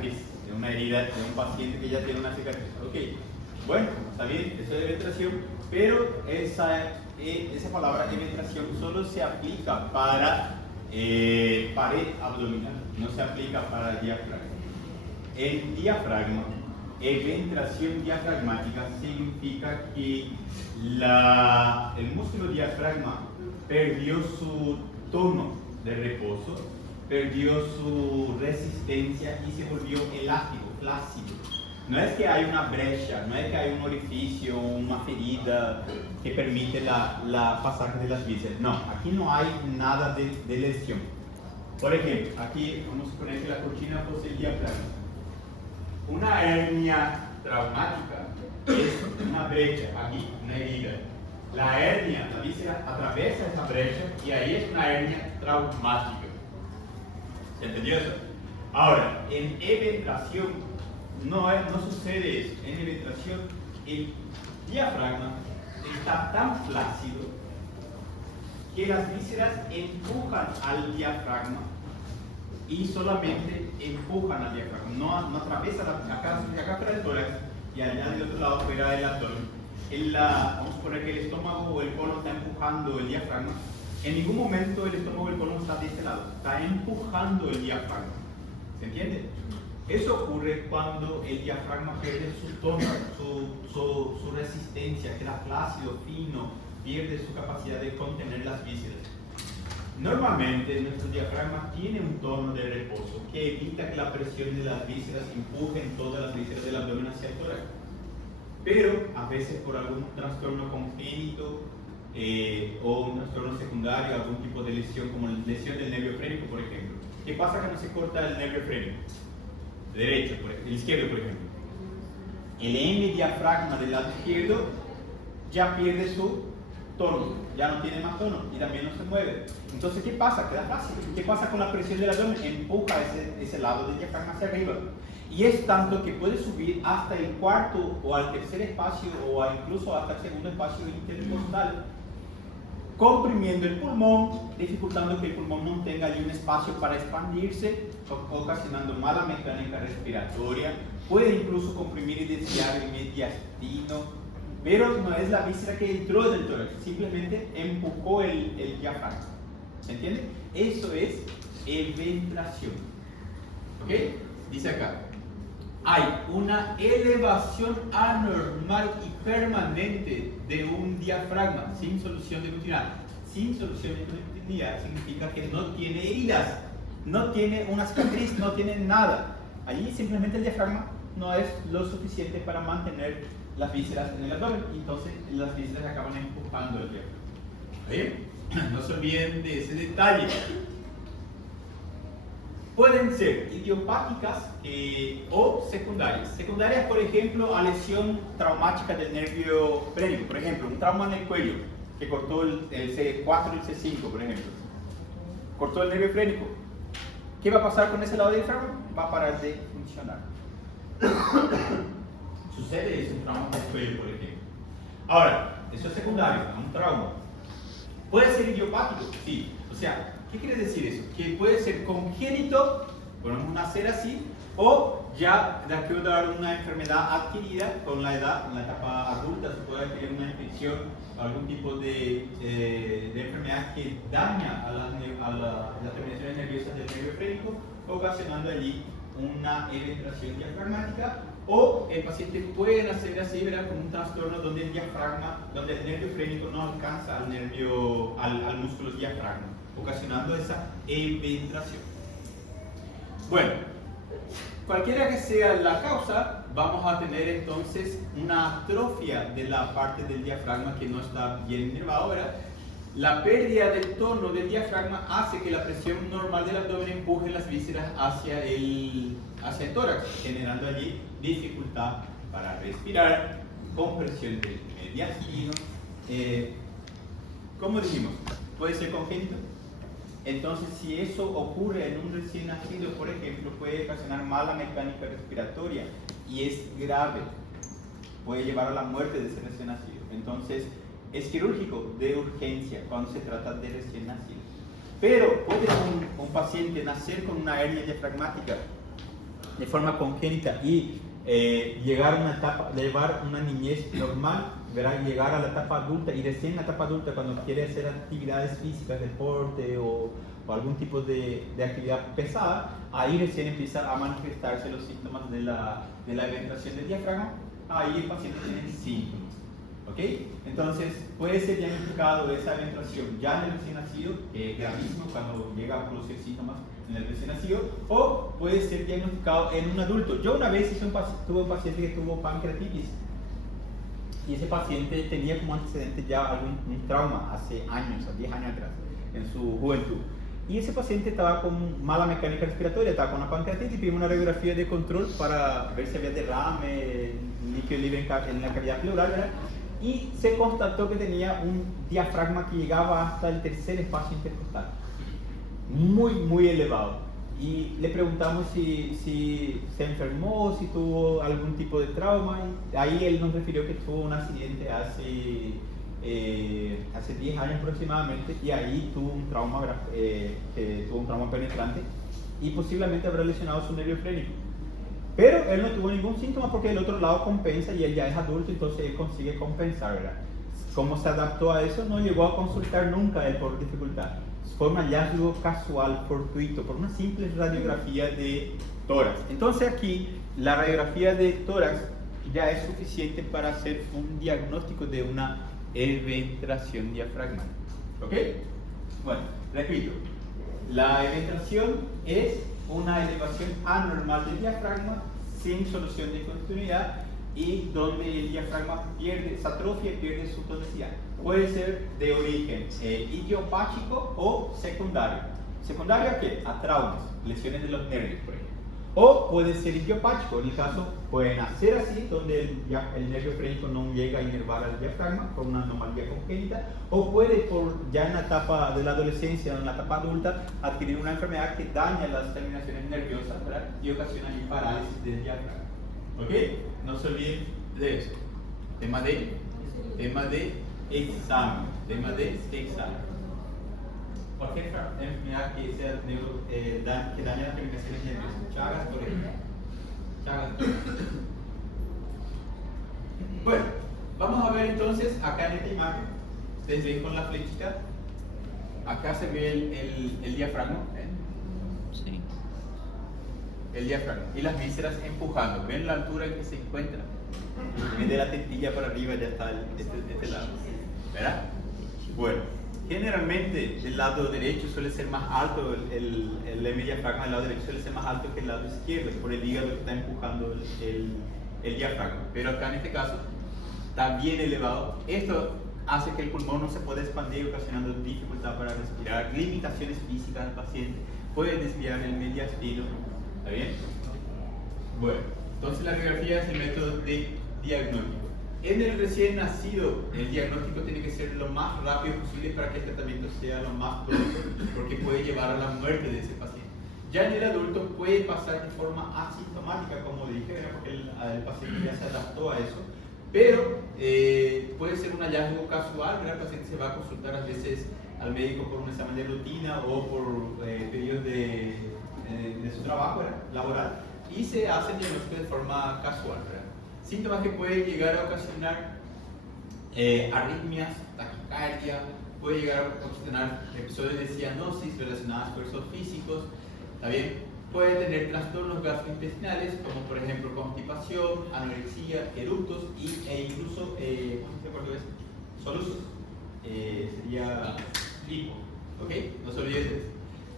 cicatriz, de una herida de un paciente que ya tiene una cicatriz. Ok, bueno, está bien, eso es eventración, pero esa palabra eventración solo se aplica para pared abdominal, no se aplica para el diafragma. El diafragma, eventración diafragmática, significa que el músculo diafragma perdió su tono de reposo, perdió su resistencia y se volvió elástico, flácido. No es que hay una brecha, no es que hay un orificio, una ferida que permite la pasaje de las vísceras. No, aquí no hay nada de lesión. Por ejemplo, aquí vamos a suponer que la cortina posee el diafragma. Una hernia traumática es una brecha, aquí, una herida. La hernia, la víscera atraviesa esa brecha y ahí es una hernia traumática. ¿Se entendió eso? Ahora, en eventración no sucede eso. En eventración el diafragma está tan flácido que las vísceras empujan al diafragma y solamente empujan al diafragma, no atraviesan acá fuera del tórax y allá del otro lado fuera del abdomen. Vamos a suponer que el estómago o el colon está empujando el diafragma. En ningún momento el estómago o el colon está de este lado, está empujando el diafragma. ¿Se entiende? Eso ocurre cuando el diafragma pierde su tono, su resistencia, queda flácido, fino, pierde su capacidad de contener las vísceras. Normalmente nuestro diafragma tiene un tono de reposo que evita que la presión de las vísceras empuje todas las vísceras del abdomen hacia el tórax. Pero a veces por algún trastorno congénito o un trastorno secundario, algún tipo de lesión como la lesión del nervio frénico, por ejemplo. ¿Qué pasa cuando se corta el nervio frénico? Derecho, el izquierdo, por ejemplo. El M diafragma del lado izquierdo ya pierde su tono, ya no tiene más tono y también no se mueve. Entonces, ¿qué pasa? Queda fácil. ¿Qué pasa con la presión del abdomen? Empuja ese lado del diafragma hacia arriba. Y es tanto que puede subir hasta el cuarto o al tercer espacio o incluso hasta el segundo espacio intercostal, comprimiendo el pulmón, dificultando que el pulmón no tenga allí un espacio para expandirse, ocasionando mala mecánica respiratoria. Puede incluso comprimir y desviar el mediastino. Pero no es la víscera que entró del tórax, simplemente empujó el diafragma. ¿Se entiende? Eso es eventración. ¿Ok? Dice acá, hay una elevación anormal y permanente de un diafragma sin solución de continuidad. Sin solución de continuidad significa que no tiene heridas, no tiene una cicatriz, no tiene nada. Allí simplemente el diafragma no es lo suficiente para mantener las vísceras en el abdomen, y entonces las vísceras acaban empujando el diafragma. ¿Bien? No se olviden de ese detalle. Pueden ser idiopáticas o secundarias. Secundarias, por ejemplo, a lesión traumática del nervio frénico. Por ejemplo, un trauma en el cuello que cortó el C4 y el C5, por ejemplo. Cortó el nervio frénico. ¿Qué va a pasar con ese lado del diafragma? Va a parar de funcionar. Sucede eso en traumas del cuello, por ejemplo. Ahora, eso es secundario, un trauma. ¿Puede ser idiopático? Sí. O sea, ¿qué quiere decir eso? Que puede ser congénito, podemos nacer así, o ya de aquí a una enfermedad adquirida con la edad, en la etapa adulta, se puede adquirir una infección o algún tipo de enfermedad que daña a las terminaciones nerviosas del nervio frénico, ocasionando allí una eventración diafragmática. O el paciente puede nacer así, ¿verdad? Con un trastorno donde el nervio frénico no alcanza al músculo diafragma, ocasionando esa eventración. Bueno, cualquiera que sea la causa, vamos a tener entonces una atrofia de la parte del diafragma que no está bien inervada. Ahora, la pérdida del tono del diafragma hace que la presión normal del abdomen empuje las vísceras hacia el tórax, generando allí dificultad para respirar, compresión del mediastino. Como dijimos, puede ser congénito. Entonces, si eso ocurre en un recién nacido, por ejemplo, puede ocasionar mala mecánica respiratoria y es grave. Puede llevar a la muerte de ese recién nacido. Entonces, es quirúrgico de urgencia cuando se trata de recién nacido. Pero puede un paciente nacer con una hernia diafragmática de forma congénita y llevar una niñez normal, verá, llegar a la etapa adulta y recién en la etapa adulta cuando quiere hacer actividades físicas, deporte o algún tipo de actividad pesada, ahí recién empiezan a manifestarse los síntomas de la eventración del diafragma, ahí el paciente tiene síntomas. ¿Ok? Entonces puede ser diagnosticado esa eventración ya en el recién nacido, gravísimo cuando llega a producir síntomas en el recién nacido, o puede ser diagnosticado en un adulto. Yo una vez tuve un paciente que tuvo pancreatitis y ese paciente tenía como antecedente ya un trauma hace años, 10 años atrás, en su juventud. Y ese paciente estaba con mala mecánica respiratoria, estaba con una pancreatitis y pedimos una radiografía de control para ver si había derrame, líquido libre en la cavidad pleural, ¿verdad? Y se constató que tenía un diafragma que llegaba hasta el tercer espacio intercostal, muy elevado. Y le preguntamos si se enfermó, si tuvo algún tipo de trauma, y ahí él nos refirió que tuvo un accidente hace 10 años aproximadamente, y ahí tuvo un trauma, penetrante y posiblemente habrá lesionado su nervio frénico. Pero él no tuvo ningún síntoma porque el otro lado compensa y él ya es adulto, entonces él consigue compensar, ¿verdad? ¿Cómo se adaptó a eso? No llegó a consultar nunca él por dificultad. Fue un hallazgo casual, fortuito, por una simple radiografía de tórax. Entonces aquí la radiografía de tórax ya es suficiente para hacer un diagnóstico de una eventración diafragmática. ¿Ok? Bueno, repito. La eventración es una elevación anormal del diafragma sin solución de continuidad y donde el diafragma se atrofia y pierde su tonicidad. Puede ser de origen idiopático o secundario. ¿Secundario a qué? A traumas, lesiones de los nervios, por ejemplo. O puede ser idiopático, en el caso puede nacer así, donde el nervio frénico no llega a inervar al diafragma por una anomalía congénita, o puede ya en la etapa de la adolescencia o en la etapa adulta adquirir una enfermedad que daña las terminaciones nerviosas, ¿verdad? Y ocasiona parálisis del diafragma. ¿Ok? No se olviden de eso. Tema de examen. Cualquier enfermedad que sea que dañe las terminaciones nerviosas. Chagas, por ejemplo. Chagas. Bueno, vamos a ver entonces acá en esta imagen. Ustedes ven con la flechita. Acá se ve el diafragma. Sí. El diafragma. Y las vísceras empujando. ¿Ven la altura en que se encuentra? De la tetilla para arriba ya está este lado. ¿Verdad? Bueno, generalmente del lado derecho suele ser más alto, el diafragma del lado derecho suele ser más alto que el lado izquierdo, por el hígado que está empujando el diafragma. Pero acá en este caso está bien elevado. Esto hace que el pulmón no se pueda expandir, ocasionando dificultad para respirar, limitaciones físicas del paciente, puede desviar el mediastino. ¿Está bien? Bueno, entonces la radiografía es el método de diagnóstico. En el recién nacido, el diagnóstico tiene que ser lo más rápido posible para que el tratamiento sea lo más pronto, porque puede llevar a la muerte de ese paciente. Ya en el adulto puede pasar de forma asintomática, como dije, porque el paciente ya se adaptó a eso, pero puede ser un hallazgo casual, el paciente se va a consultar a veces al médico por un examen de rutina o por periodos de su trabajo laboral, y se hace el diagnóstico de forma casual, ¿verdad? Síntomas que pueden llegar a ocasionar arritmias, taquicardia, puede llegar a ocasionar episodios de cianosis relacionados con esfuerzos físicos, ¿está bien? Puede tener trastornos gastrointestinales como por ejemplo constipación, anorexia, eructos e incluso, ¿cómo se acuerda eso? Solusos, sería lipo, ¿ok? No se olviden de eso.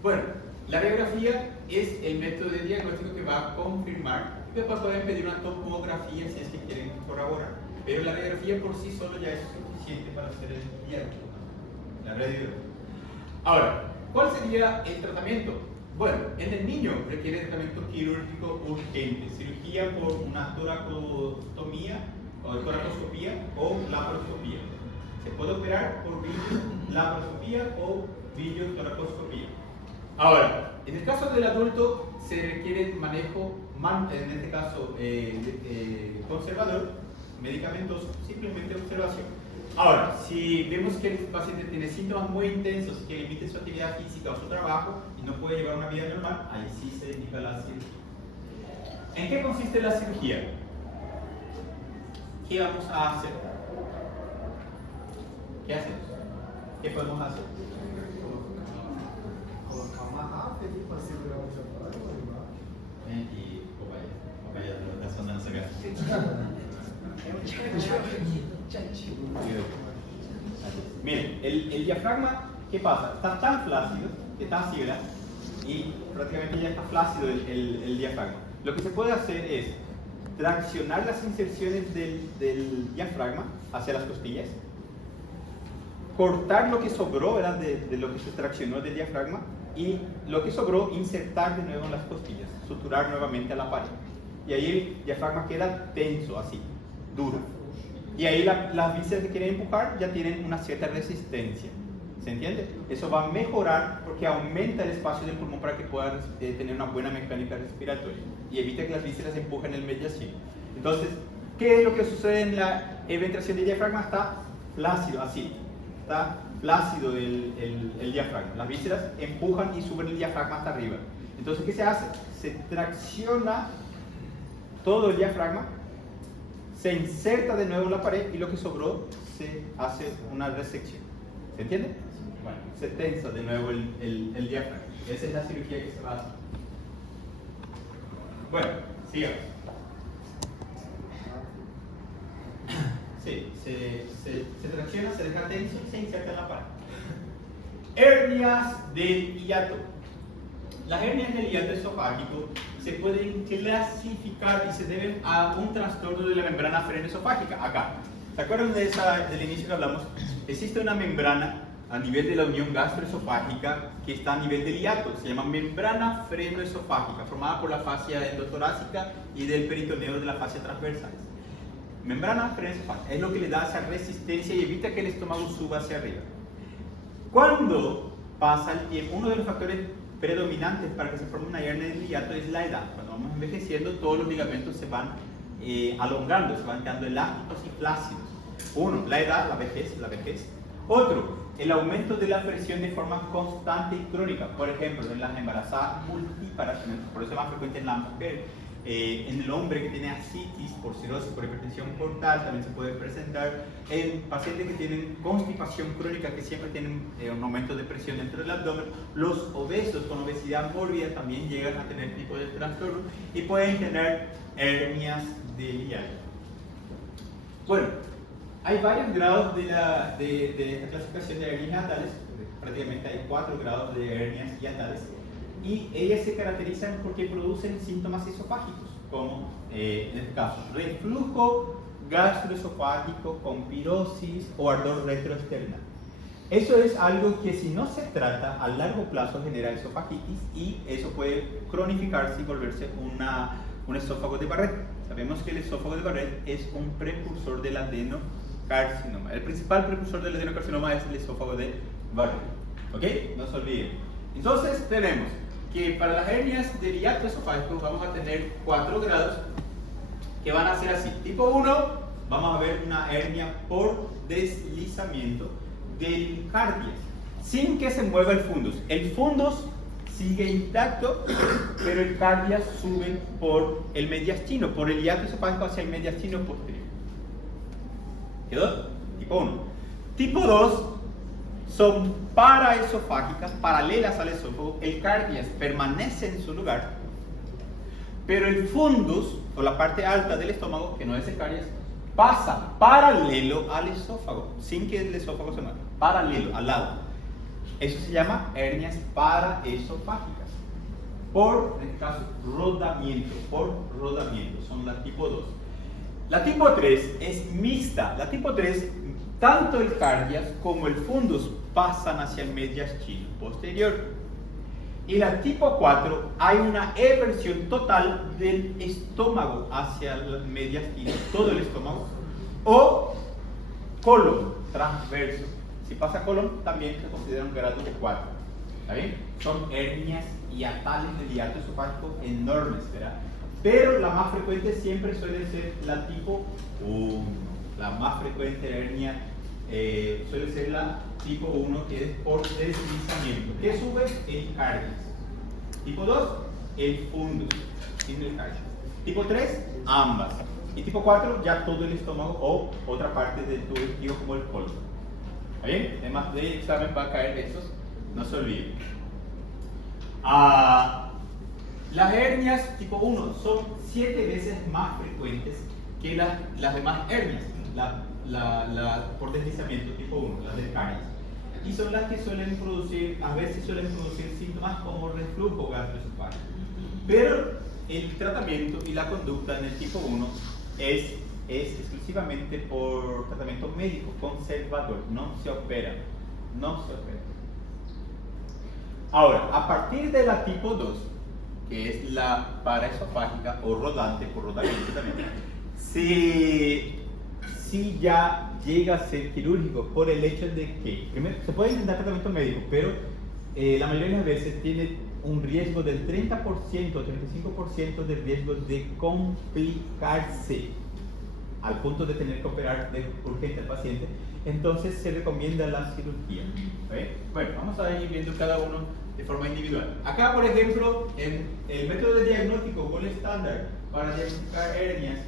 Bueno, la radiografía es el método de diagnóstico que va a confirmar. Después pueden pedir una tomografía si es que quieren corroborar, pero la radiografía por sí solo ya es suficiente para hacer el diagnóstico. La radiografía. Ahora, ¿cuál sería el tratamiento? Bueno, en el niño requiere tratamiento quirúrgico urgente, cirugía por una toracostomía o toracoscopía o laparoscopía. Se puede operar por laparoscopía o toracoscopía. Ahora, en el caso del adulto se requiere manejo, en este caso conservador, medicamentoso, simplemente observación. Ahora, si vemos que el paciente tiene síntomas muy intensos que limiten su actividad física o su trabajo y no puede llevar una vida normal, ahí sí se indica la cirugía. ¿En qué consiste la cirugía? ¿Qué vamos a hacer? ¿Qué hacemos? ¿Qué podemos hacer? Colocar uma rápida aqui para segurar o aparelho. Y vaya, lo está sonando acá. Miren, el diafragma, ¿qué pasa? Está tan flácido que está así, ¿verdad? Y prácticamente ya está flácido el diafragma. Lo que se puede hacer es traccionar las inserciones del diafragma hacia las costillas, cortar lo que sobró, ¿verdad? De lo que se traccionó del diafragma, y lo que sobró insertar de nuevo en las costillas, suturar nuevamente a la pared. Y ahí el diafragma queda tenso, así, duro. Y ahí las vísceras que quieren empujar ya tienen una cierta resistencia. ¿Se entiende? Eso va a mejorar porque aumenta el espacio del pulmón para que pueda tener una buena mecánica respiratoria y evita que las vísceras empujen el mediastino. Entonces, ¿qué es lo que sucede en la eventración del diafragma? Está flácido, así. Está flácido el diafragma. Las vísceras empujan y suben el diafragma hasta arriba. Entonces, ¿qué se hace? Se tracciona todo el diafragma, se inserta de nuevo en la pared y lo que sobró se hace una resección. ¿Se entiende? Bueno, se tensa de nuevo el diafragma. Esa es la cirugía que se va a hacer. Bueno, sigamos. Sí, se tracciona, se deja tenso y se inserta en la pared. Hernias del hiato. Las hernias del hiato esofágico se pueden clasificar y se deben a un trastorno de la membrana freno-esofágica. Acá. ¿Se acuerdan del inicio que hablamos? Existe una membrana a nivel de la unión gastroesofágica que está a nivel del hiato. Se llama membrana freno-esofágica, formada por la fascia endotorácica y del peritoneo de la fascia transversal. Membrana freno-esofágica es lo que le da esa resistencia y evita que el estómago suba hacia arriba. Cuando pasa el tiempo, uno de los factores predominantes para que se forme una hernia del hiato es la edad. Cuando vamos envejeciendo, todos los ligamentos se van alongando, se van quedando elásticos y flácidos. Uno, la edad, la vejez. Otro, el aumento de la presión de forma constante y crónica. Por ejemplo, en las embarazadas multíparas, por eso es más frecuente en la mujer. En el hombre que tiene ascitis por cirrosis, por hipertensión portal, también se puede presentar. En pacientes que tienen constipación crónica, que siempre tienen un aumento de presión dentro del abdomen. Los obesos con obesidad mórbida también llegan a tener tipo de trastorno y pueden tener hernias del hiato. Bueno, hay varios grados de esta clasificación de hernias hiatales. Prácticamente hay 4 grados de hernias hiatales. Y ellas se caracterizan porque producen síntomas esofágicos, como en este caso, reflujo gastroesofágico con pirosis o ardor retroesternal. Eso es algo que si no se trata a largo plazo genera esofagitis y eso puede cronificarse y volverse un esófago de Barrett. Sabemos que el esófago de Barrett es un precursor del adenocarcinoma. El principal precursor del adenocarcinoma es el esófago de Barrett. ¿Ok? No se olviden. Entonces tenemos que para las hernias del hiato esofágico vamos a tener 4 grados que van a ser así. Tipo 1, vamos a ver una hernia por deslizamiento del cardias, sin que se mueva el fundus. El fundus sigue intacto, pero el cardias sube por el mediastino, por el hiato esofágico hacia el mediastino posterior. ¿Quedó? Tipo 1. Tipo 2, son paraesofágicas, paralelas al esófago. El cardias permanece en su lugar, pero el fundus, o la parte alta del estómago, que no es el cardias, pasa paralelo al esófago, sin que el esófago se mueva, paralelo, al lado. Eso se llama hernias paraesofágicas, por, en este caso, rodamiento, son la tipo 2. La tipo 3 es mixta. La tipo 3, tanto el cardias como el fundus pasan hacia el mediastino posterior. Y la tipo 4, hay una eversión total del estómago hacia el mediastino, todo el estómago, o colon transverso. Si pasa colon, también se considera un grado de 4. ¿Está bien? Son hernias hiatales del hiato esofágico enormes, ¿verdad? Pero la más frecuente siempre suele ser la tipo 1. La más frecuente hernia suele ser la tipo 1, que es por deslizamiento. ¿Qué sube? El cardias. Tipo 2, el fundus, sin el cardias. Tipo 3, ambas. Y tipo 4, ya todo el estómago o otra parte del tubo digestivo como el colon. ¿Está bien? Además del examen va a caer esos, no se olviden. Las hernias tipo 1 son 7 veces más frecuentes que las demás hernias, por deslizamiento tipo 1, las del caries. Y son las que suelen producir, a veces suelen producir síntomas como reflujo gastroesofágico. Pero el tratamiento y la conducta en el tipo 1 es exclusivamente por tratamiento médico, conservador, no se opera. Ahora, a partir de la tipo 2, que es la paraesofágica o rodante, por rodamiento también, si ya llega a ser quirúrgico por el hecho de que, primero, se puede intentar tratamiento médico, pero la mayoría de las veces tiene un riesgo del 30% o 35% de riesgo de complicarse al punto de tener que operar de urgente al paciente, entonces se recomienda la cirugía. ¿Okay? Bueno, vamos a ir viendo cada uno de forma individual. Acá, por ejemplo, en el método de diagnóstico gold estándar para diagnosticar hernias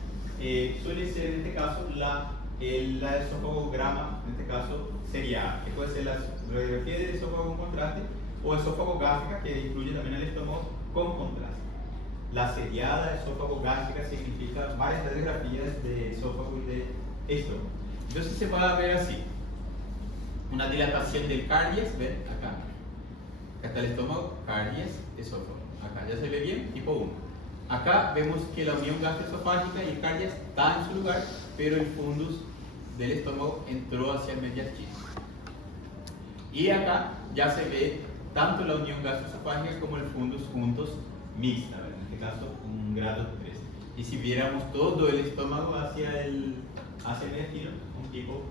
suele ser en este caso la esofagograma, en este caso sería, que puede ser la radiografía del esófago con contraste o esófago gástrica, que incluye también el estómago con contraste. La seriada esófago gástrica significa varias radiografías de esófago y de estómago. Entonces se va a ver así: una dilatación del cardias, ven acá. Acá está el estómago, cardias, esófago. Acá ya se ve bien, tipo 1. Acá vemos que la unión gastroesofágica y el cardias está en su lugar, pero el fundus del estómago entró hacia el mediastinum. Y acá ya se ve tanto la unión gastroesofágica como el fundus juntos, mixta, ¿verdad? En este caso un grado 3. Y si viéramos todo el estómago hacia el mediastinum, un tipo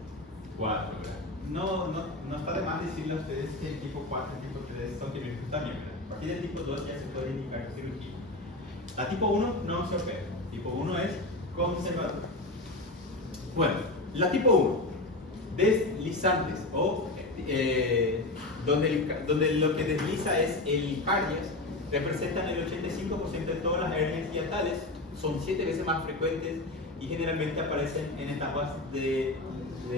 4, ¿verdad? No está de más decirle a ustedes que el tipo 4 y el tipo 3 son quirúrgicos también, ¿verdad? A partir del tipo 2 ya se puede indicar cirugía. La tipo 1 no se opera, tipo 1 es conservadora. Bueno, la tipo 1, deslizantes o donde lo que desliza es el cardias, representan el 85% de todas las hernias hiatales, son 7 veces más frecuentes y generalmente aparecen en etapas de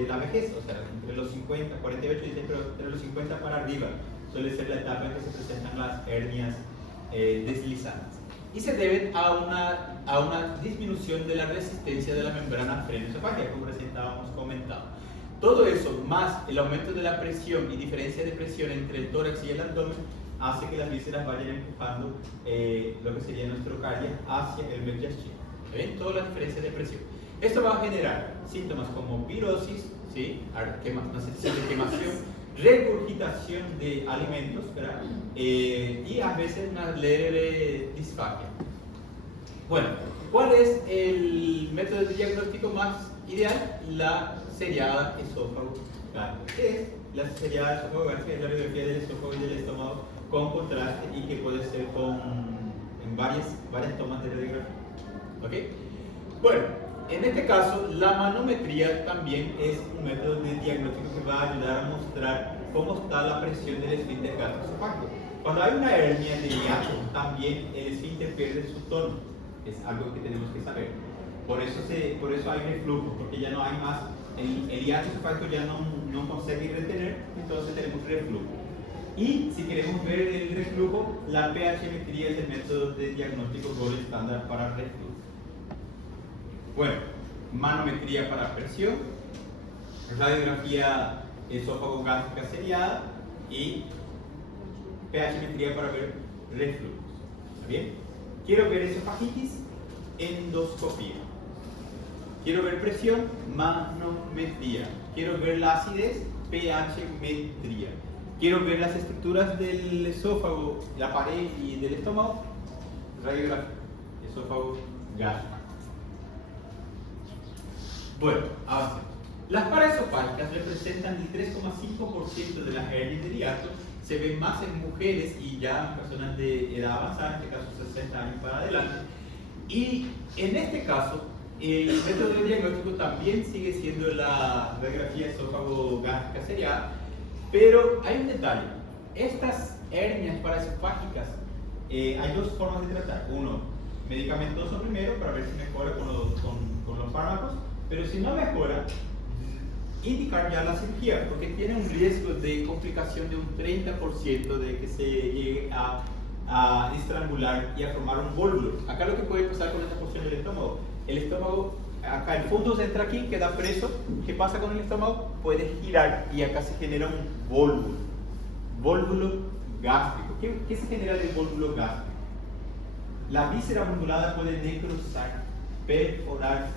la vejez, o sea, entre los 50, 48 y pero entre los 50 para arriba suele ser la etapa en que se presentan las hernias deslizantes. Y se deben a una disminución de la resistencia de la membrana freno-esofágica, como recién estábamos comentando. Todo eso, más el aumento de la presión y diferencia de presión entre el tórax y el abdomen, hace que las vísceras vayan empujando lo que sería nuestro cardias hacia el mediastinum. ¿Ven? Toda la diferencia de presión. Esto va a generar síntomas como pirosis, ¿sí? Una sensación de quemación, regurgitación de alimentos, ¿verdad? Y a veces una leve disfagia. Bueno, ¿cuál es el método de diagnóstico más ideal? La seriada esófago-gástrica. ¿Qué es la seriada esófago-gástrica? Es la radiografía del esófago y del estómago con contraste y que puede ser en varias tomas de radiografía. ¿Ok? Bueno, en este caso, la manometría también es un método de diagnóstico que va a ayudar a mostrar cómo está la presión del esfínter gastroesofágico. Cuando hay una hernia de hiato, también el esfínter pierde su tono. Es algo que tenemos que saber. Por eso hay reflujo, porque ya no hay más, el hiato esofágico ya no consigue retener, entonces tenemos reflujo. Y si queremos ver el reflujo, la pH-metría es el método de diagnóstico gold estándar para reflujo. Bueno, manometría para presión, radiografía esófago-gástrica seriada y pH-metría para ver reflujos. ¿Está bien? Quiero ver esofagitis, endoscopía. Quiero ver presión, manometría. Quiero ver la acidez, pH-metría. Quiero ver las estructuras del esófago, la pared y del estómago, radiografía esófago-gástrica. Bueno, avancemos. Las paraesofágicas representan el 3,5% de las hernias de hiato. Se ven más en mujeres y ya en personas de edad avanzada, en este caso 60 años para adelante. Y en este caso, el método de diagnóstico también sigue siendo la radiografía esófago-gástrica seriada, pero hay un detalle. Estas hernias paraesofágicas, hay dos formas de tratar. Uno, medicamentoso primero para ver si mejora con los fármacos, pero si no mejora, indicar ya la cirugía, porque tiene un riesgo de complicación de un 30% de que se llegue a estrangular y a formar un vólvulo. Acá lo que puede pasar con esta porción del estómago, el estómago, acá el fundus entra aquí, queda preso. ¿Qué pasa con el estómago? Puede girar y acá se genera un vólvulo gástrico. ¿Qué se genera del vólvulo gástrico? La víscera volvulada puede necrosar, perforarse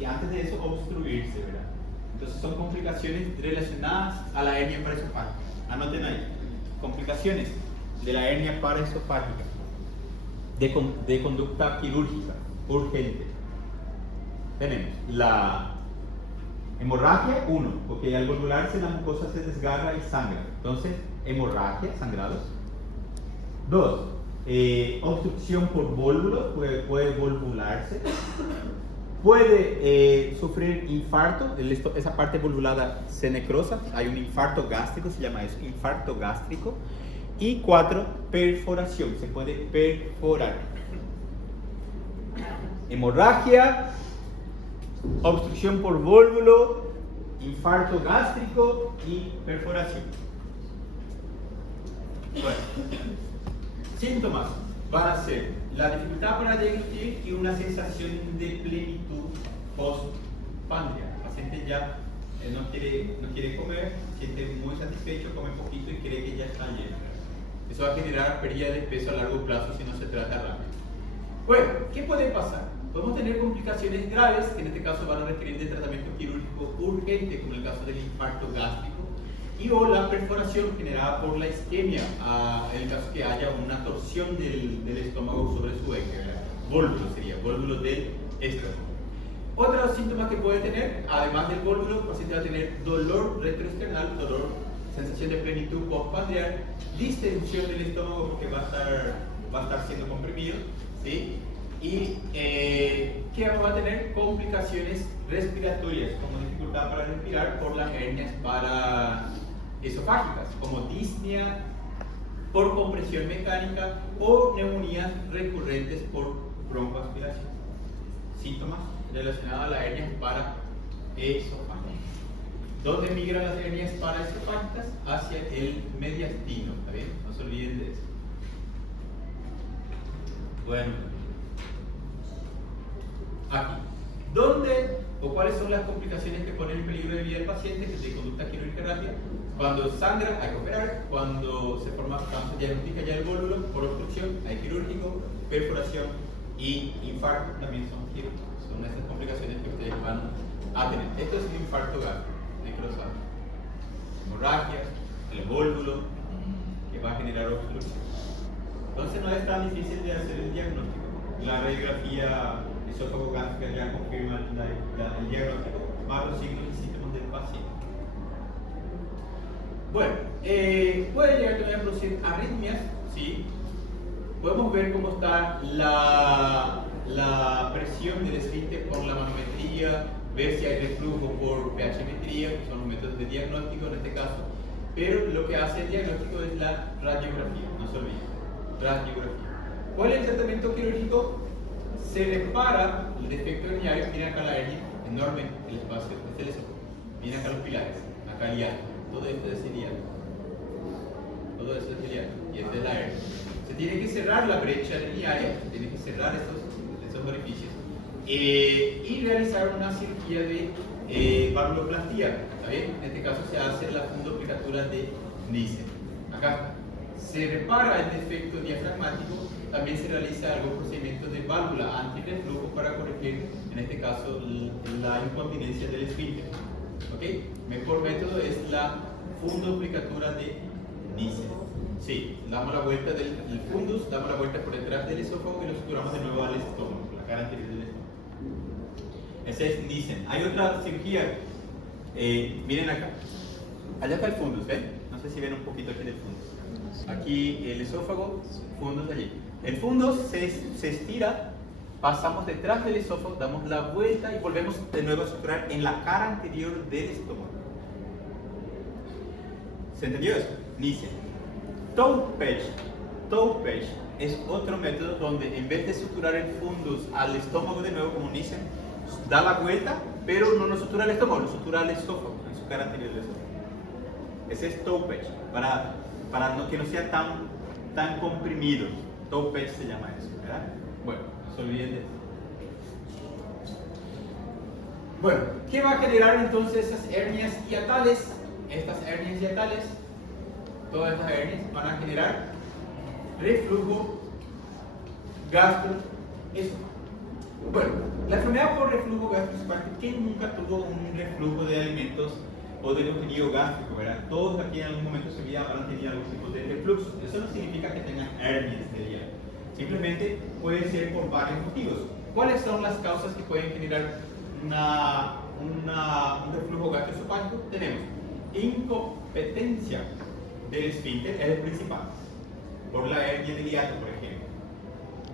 y antes de eso obstruirse, ¿verdad? Entonces son complicaciones relacionadas a la hernia paraesofágica. Anoten ahí, complicaciones de la hernia paraesofágica de conducta quirúrgica urgente. Tenemos la hemorragia, 1, porque al volvularse la mucosa se desgarra y sangra. Entonces, hemorragia, sangrados. 2, obstrucción por vólvulo, puede volvularse. Puede sufrir infarto, esa parte volvulada se necrosa, hay un infarto gástrico, se llama eso, infarto gástrico. Y 4, perforación, se puede perforar. Hemorragia, obstrucción por vólvulo, infarto gástrico y perforación. Bueno, síntomas van a ser la dificultad para digerir y una sensación de plenitud post-pandria. El paciente ya no quiere comer, se siente muy satisfecho, come poquito y cree que ya está lleno. Eso va a generar pérdida de peso a largo plazo si no se trata rápido. Bueno, ¿qué puede pasar? Podemos tener complicaciones graves, que en este caso van a requerir de tratamiento quirúrgico urgente, como el caso del infarto gástrico, y o la perforación generada por la isquemia, en el caso que haya una torsión del estómago sobre su eje, vólvulo del estómago. Otros síntomas que puede tener, además del vólvulo, el paciente va a tener dolor retroesternal, sensación de plenitud postprandial, distensión del estómago porque va a estar siendo comprimido, ¿sí? Y que va a tener complicaciones respiratorias, como dificultad para respirar por las hernias paraesofágicas, como disnea por compresión mecánica o neumonías recurrentes por broncoaspiración. Síntomas relacionados a las hernias paraesofágicas. ¿Dónde migran las hernias paraesofágicas? Hacia el mediastino, ¿está bien? No se olviden de eso. Bueno, aquí. ¿Dónde o cuáles son las complicaciones que ponen en peligro de vida del paciente de conducta quirúrgica rápida? Cuando sangra hay que operar, cuando se diagnostica ya el vólvulo por obstrucción hay quirúrgico, perforación y infarto también son quirúrgicos. Son estas complicaciones que ustedes van a tener. Esto es un infarto gástrico, necrosado. Hemorragia, el vólvulo que va a generar obstrucción. Entonces no es tan difícil de hacer el diagnóstico. La radiografía esófago gástrica ya confirma el diagnóstico más los signos y síntomas del paciente. Bueno, puede llegar también a producir arritmias, ¿sí? Podemos ver cómo está la presión del esfínter por la manometría, ver si hay reflujo por pHmetría, que son los métodos de diagnóstico en este caso, pero lo que hace el diagnóstico es la radiografía, no se olviden, radiografía. ¿Cuál es el tratamiento quirúrgico? Se repara el defecto herniario, miren acá la hernia, enorme el espacio, este es el esófago, miren acá los pilares, acá el hiato, todo esto es el hiato, todo esto es el hiato, y esta es la hernia. Se tiene que cerrar la brecha herniaria, se tiene que cerrar estos orificios y realizar una cirugía de valvuloplastía, ¿está bien? En este caso se hace la fundoplicatura de Nissen. Acá se repara el defecto diafragmático, también se realiza algún procedimiento de válvula antirreflujo para corregir, en este caso, la incontinencia del esfínter. ¿Okay? Mejor método es la fundoplicatura de Nissen. Sí, damos la vuelta del fundus, damos la vuelta por detrás del esófago y lo suturamos de nuevo al estómago, la cara anterior del estómago. Ese es Nissen. Hay otra cirugía, miren acá. Allá está el fundus, ¿ven? No sé si ven un poquito aquí del fundus. Aquí el esófago, fundus allí. El fundus se estira, pasamos detrás del esófago, damos la vuelta y volvemos de nuevo a suturar en la cara anterior del estómago. ¿Se entendió eso? Nissen. Toe patch es otro método donde en vez de suturar el fundus al estómago de nuevo, como dicen, da la vuelta, pero no lo sutura el estómago, lo sutura el esófago, en su cara anterior del esófago. Ese es toe patch, para que no sea tan comprimido. Toe patch se llama eso, ¿verdad? Bueno, no se olviden de eso. Bueno, ¿qué va a generar entonces esas hernias hiatales? Estas hernias hiatales, todas estas hernias van a generar reflujo gastroesofágico. Bueno, la enfermedad por reflujo gastroesofágico, ¿quién nunca tuvo un reflujo de alimentos o de contenido gástrico, verdad? Todos aquí en algún momento de su vida habrán tenido algún tipo de reflujo. Eso no significa que tengan hernias de hígado. Simplemente puede ser por varios motivos. ¿Cuáles son las causas que pueden generar un reflujo gastroesofágico? Tenemos incompetencia del esfínter, es el principal, por la hernia de hiato, por ejemplo.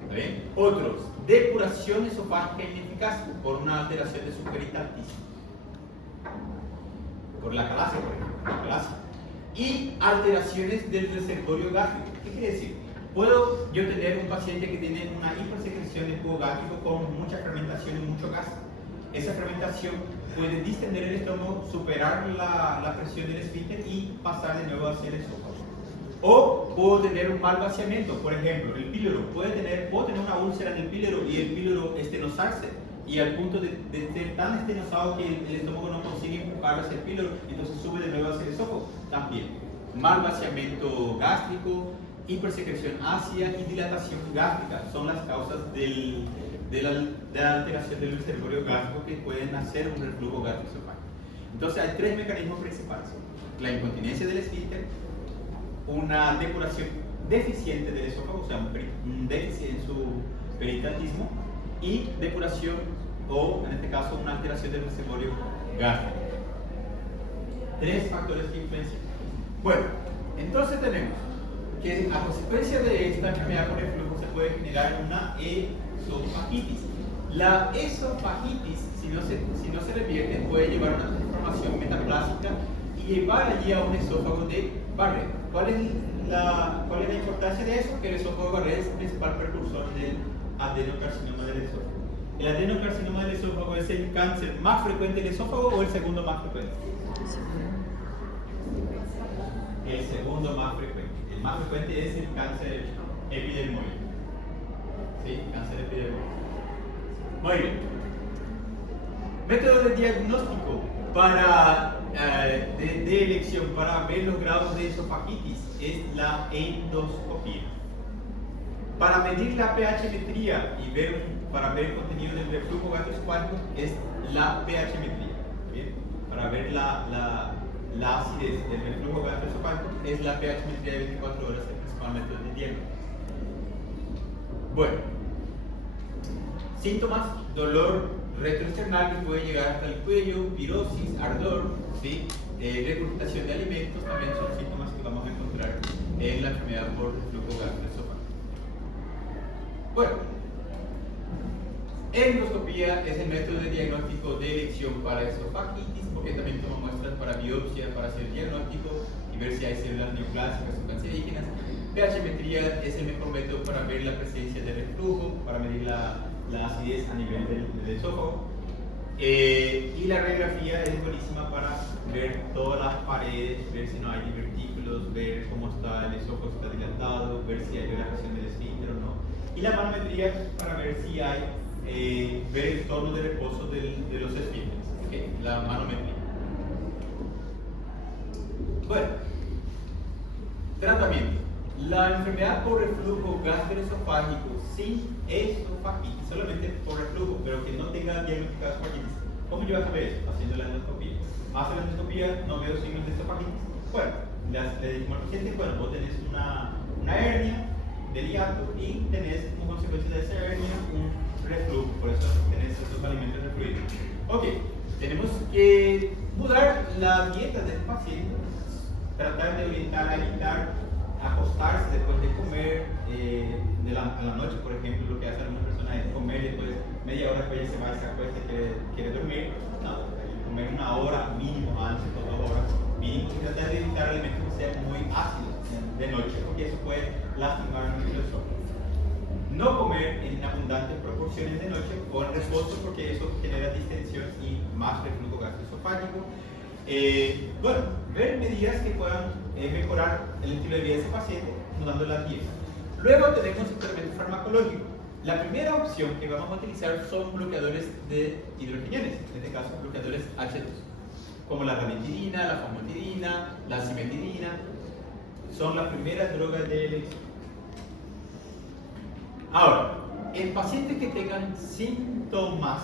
¿Está bien? Otros, depuración esofágica ineficaz por una alteración de su peritaltismo, por la calasia, por ejemplo, la calasia. Y alteraciones del reservorio gástrico. ¿Qué quiere decir? Puedo yo tener un paciente que tiene una hipersecreción de jugo gástrico con mucha fermentación y mucho gas. Esa fermentación puede distender el estómago, superar la presión del esfínter y pasar de nuevo hacia el esófago. O puedo tener un mal vaciamiento, por ejemplo, el píloro. Puedo tener una úlcera en el píloro y el píloro estenosarse, y al punto de ser tan estenosado que el estómago no consigue empujar hacia el píloro, entonces sube de nuevo hacia el esófago. También, mal vaciamiento gástrico, hipersecreción ácida y dilatación gástrica son las causas de la alteración del reservorio gástrico que pueden hacer un reflujo gastroesofágico. Entonces hay tres mecanismos principales: la incontinencia del esfínter, una depuración deficiente del esófago, o sea, un déficit en su peritaltismo, y depuración, o en este caso una alteración del reservorio gástrico. Tres factores que influencian. Bueno, entonces tenemos que a consecuencia de esta enfermedad por reflujo se puede generar una esofagitis. La esofagitis, si no se revierte, puede llevar a una transformación metaplásica y llevar allí a un esófago de Barrett. ¿Cuál es la importancia de eso? Que el esófago de Barrett es el principal precursor del adenocarcinoma del esófago. ¿El adenocarcinoma del esófago es el cáncer más frecuente del esófago o el segundo más frecuente? El segundo más frecuente. El más frecuente es el cáncer epidermoide. Sí, cáncer epidermoide. Muy bien. Método de diagnóstico de elección para ver los grados de esofagitis es la endoscopía. Para medir la pH-metría y para ver el contenido del reflujo gastroesofágico es la pH-metría. ¿Bien? Para ver la acidez del reflujo gastroesofágico es la pH-metría de 24 horas, el principal método de diagnóstico. Bueno, síntomas: dolor retroesternal que puede llegar hasta el cuello, pirosis, ardor, ¿sí? Regurgitación de alimentos también son síntomas que vamos a encontrar en la enfermedad por reflujo gastroesofágico. Bueno, endoscopía es el método de diagnóstico de elección para esofagitis, porque también toma muestras para biopsia, para hacer diagnóstico y ver si hay células neoplásicas o cancerígenas. pH-metría es el mejor método para ver la presencia de reflujo, para medir la acidez a nivel del esófago. Y la radiografía es buenísima para ver todas las paredes, ver si no hay divertículos, ver cómo está el esófago, si está dilatado, ver si hay relajación del esfínter o no. Y la manometría para ver si hay, ver el tono de reposo de los esfínteres. ¿Okay? La manometría. Bueno, tratamiento. La enfermedad por reflujo gastroesofágico sin esofagitis, solamente por reflujo, pero que no tenga diagnosticada esofagitis. ¿Cómo yo voy a saber eso? Haciendo la endoscopía. Hace la endoscopía, no veo signos de esofagitis. Bueno, le decimos al paciente: bueno, vos tenés una hernia del hiato y tenés como consecuencia de esa hernia un reflujo, por eso tenés esos alimentos refluidos. Ok, tenemos que mudar la dieta del paciente, tratar de orientar a evitar acostarse después de comer a la noche, por ejemplo. Lo que hacen algunas personas es comer y después media hora después ya se va y se acuesta y quiere dormir. No, comer una hora mínimo antes o 2 horas mínimo, y tratar de evitar alimentos que sean muy ácidos de noche, porque eso puede lastimar nuestro esófago. No comer en abundantes proporciones de noche o en reposo, porque eso genera distensión y más reflujo gastroesofágico. Bueno, ver medidas que puedan mejorar el estilo de vida de ese paciente, dando las 10. Luego tenemos el tratamiento farmacológico. La primera opción que vamos a utilizar son bloqueadores de hidrogeniones, en este caso bloqueadores H2, como la ranitidina, la famotidina, la cimetidina. Son las primeras drogas de elección. Ahora, en pacientes que tengan síntomas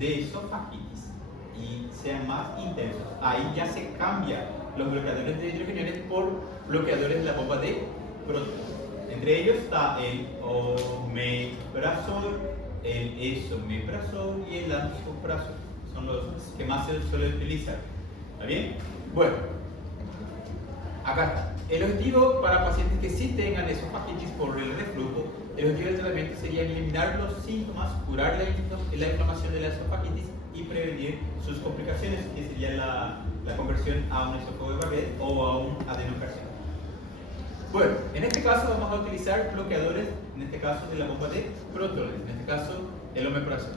de esofagitis y sean más intensos, ahí ya se cambia los bloqueadores de hidrogeniones por bloqueadores de la bomba de prótonos. Entre ellos está el omeprazol, el esomeprazol y el lansoprazol. Son los que más se suelen utilizar. ¿Está bien? Bueno, acá está. El objetivo para pacientes que sí tengan esofagitis por el reflujo, el objetivo del tratamiento sería eliminar los síntomas, curar la inflamación de la esofagitis y prevenir sus complicaciones, que sería la conversión a un esófago de Bardet o a un adenocarcinoma. Bueno, en este caso vamos a utilizar bloqueadores, en este caso de la bomba de prótones, en este caso el omeprazol.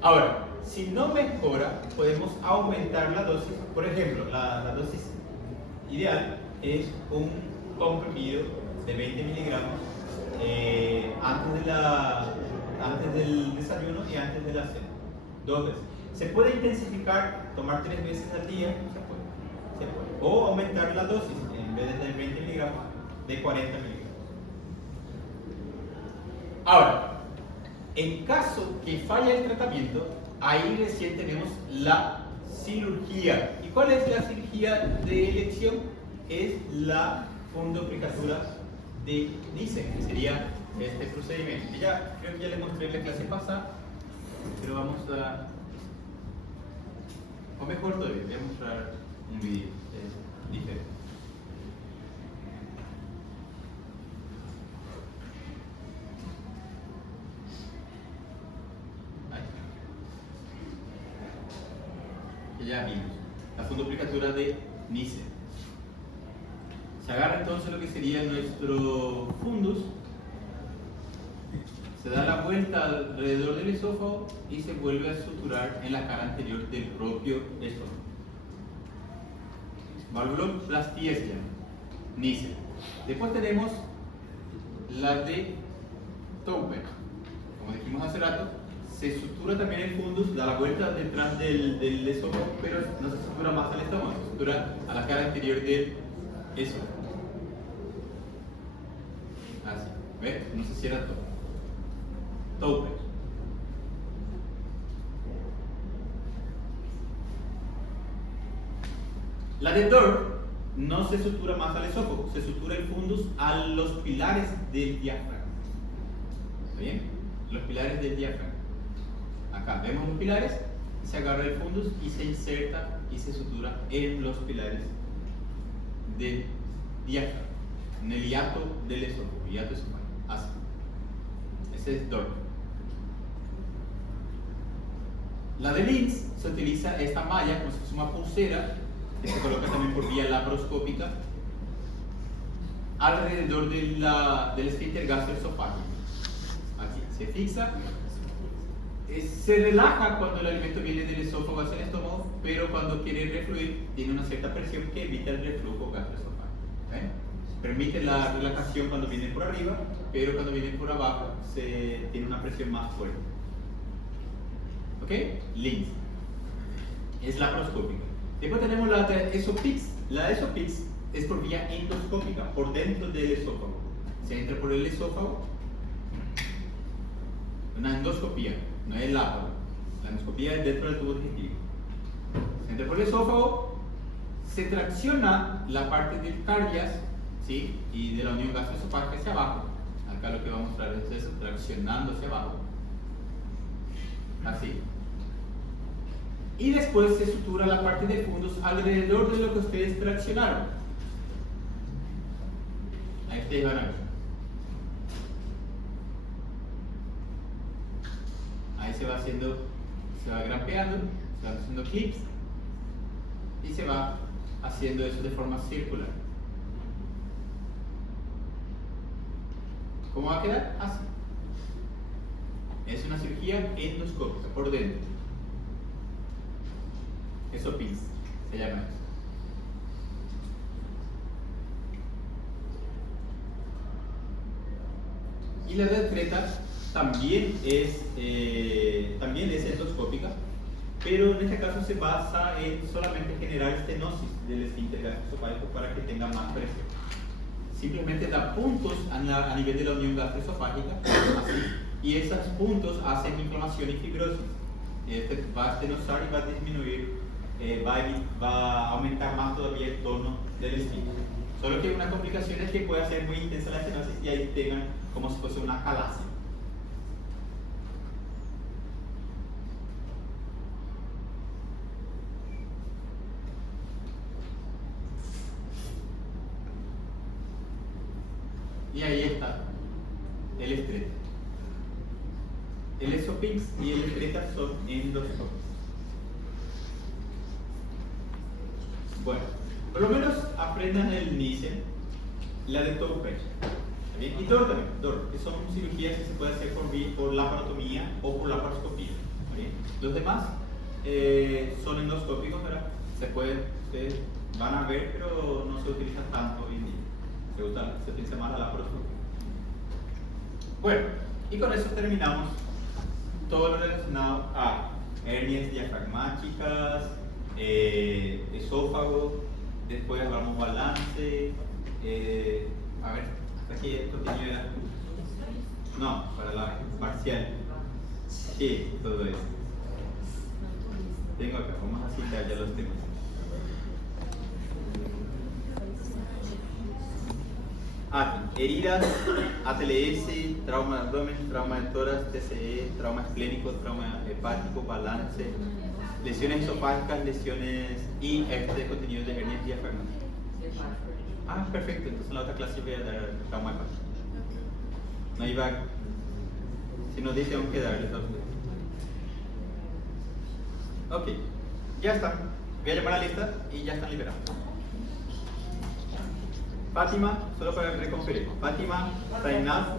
Ahora, si no mejora, podemos aumentar la dosis. Por ejemplo, la dosis ideal es un comprimido de 20 miligramos antes del desayuno y antes de la cena. 2 veces. ¿Se puede intensificar, tomar 3 veces al día? Se puede. O aumentar la dosis, en vez de 20 miligramos, de 40 miligramos. Ahora, en caso que falle el tratamiento, ahí recién tenemos la cirugía. ¿Y cuál es la cirugía de elección? Es la fundoplicatura de Nissen, que sería este procedimiento. Creo que ya le mostré en la clase pasada, pero vamos a... O mejor todavía, voy a mostrar un video diferente. Ya vimos la fundoplicatura de Nissen. Se agarra entonces lo que sería nuestro fundus, se da la vuelta alrededor del esófago y se vuelve a suturar en la cara anterior del propio esófago. Valvuloplastia se llama, Nissen. Después tenemos la de Tauber. Como dijimos hace rato, se sutura también el fundus, da la vuelta detrás del esófago, pero no se sutura más al estómago, se sutura a la cara anterior del esófago. Así, ¿ves? No se cierra todo. Tauber. La de Dor no se sutura más al esófago, se sutura el fundus a los pilares del diafragma. ¿Está bien? Los pilares del diafragma. Acá vemos los pilares, se agarra el fundus y se inserta y se sutura en los pilares del diafragma, en el hiato del esófago, hiato esofágico. Así. Ese es Dor. La de Linz se utiliza esta malla como si fuese una pulsera que se coloca también por vía laparoscópica alrededor del esfínter gastroesofágico. Aquí se fixa. Se relaja cuando el alimento viene del esófago hacia el estómago, pero cuando quiere refluir tiene una cierta presión que evita el reflujo gastroesofágico. ¿Okay? Permite la relajación cuando viene por arriba, pero cuando viene por abajo tiene una presión más fuerte. ¿Ok? Linz. Es laparoscópica. Después tenemos la de Esopix. La de Esopix es por vía endoscópica, por dentro del esófago. Se entra por el esófago. Una endoscopía, no es láparo. La endoscopía es dentro del tubo digestivo. Se entra por el esófago, se tracciona la parte del cardias, ¿sí? Y de la unión gastroesofágica hacia abajo. Acá lo que vamos a mostrar es eso, traccionando hacia abajo. Así. Y después se sutura la parte del fundus alrededor de lo que ustedes traccionaron. Ahí ustedes van a ver. Ahí se va grampeando, se van haciendo clips y se va haciendo eso de forma circular. ¿Cómo va a quedar? Así. Es una cirugía endoscópica, por dentro. Eso PINS, se llama eso. Y la retreta también es endoscópica, pero en este caso se basa en solamente generar estenosis del esfínter gastroesofágico para que tenga más presión. Simplemente da puntos a nivel de la unión gastroesofágica, así, y esos puntos hacen inflamación y fibrosis. Este va a estenosar y va a disminuir, va a aumentar más todavía el tono del esfínter. Solo que una complicación es que puede ser muy intensa la estenosis y ahí tengan como si fuese una calasia. Y ahí está el estreta. El esopix y el estreta son endoscópicos. Bueno, por lo menos aprendan el Nissen, la de Toupet. Y DOR también, DOR, que son cirugías que se puede hacer por laparotomía o por laparoscopía. Los demás son endoscópicos, ¿verdad? Ustedes van a ver, pero no se utiliza tanto hoy en día. Se utiliza más la laparoscopía. Bueno, y con eso terminamos todo lo relacionado a hernias diafragmáticas, esófago, después hablamos balance, a ver, hasta aquí esto tenía era. No, para la parcial. Sí, todo eso. Tengo acá, vamos a citar ya los temas. Heridas, ATLS, trauma de abdomen, trauma de tórax, TCE, trauma esplénico, trauma hepático, balance, lesiones esofágicas, lesiones y contenido de hernias diafragmáticas. Perfecto, entonces en la otra clase voy a dar trauma hepático. No iba, si nos dice, tengo que darle a ustedes. Ok, ya está. Voy a llamar a la lista y ya están liberados. Fátima, solo para reconferir. Fátima, Zainab,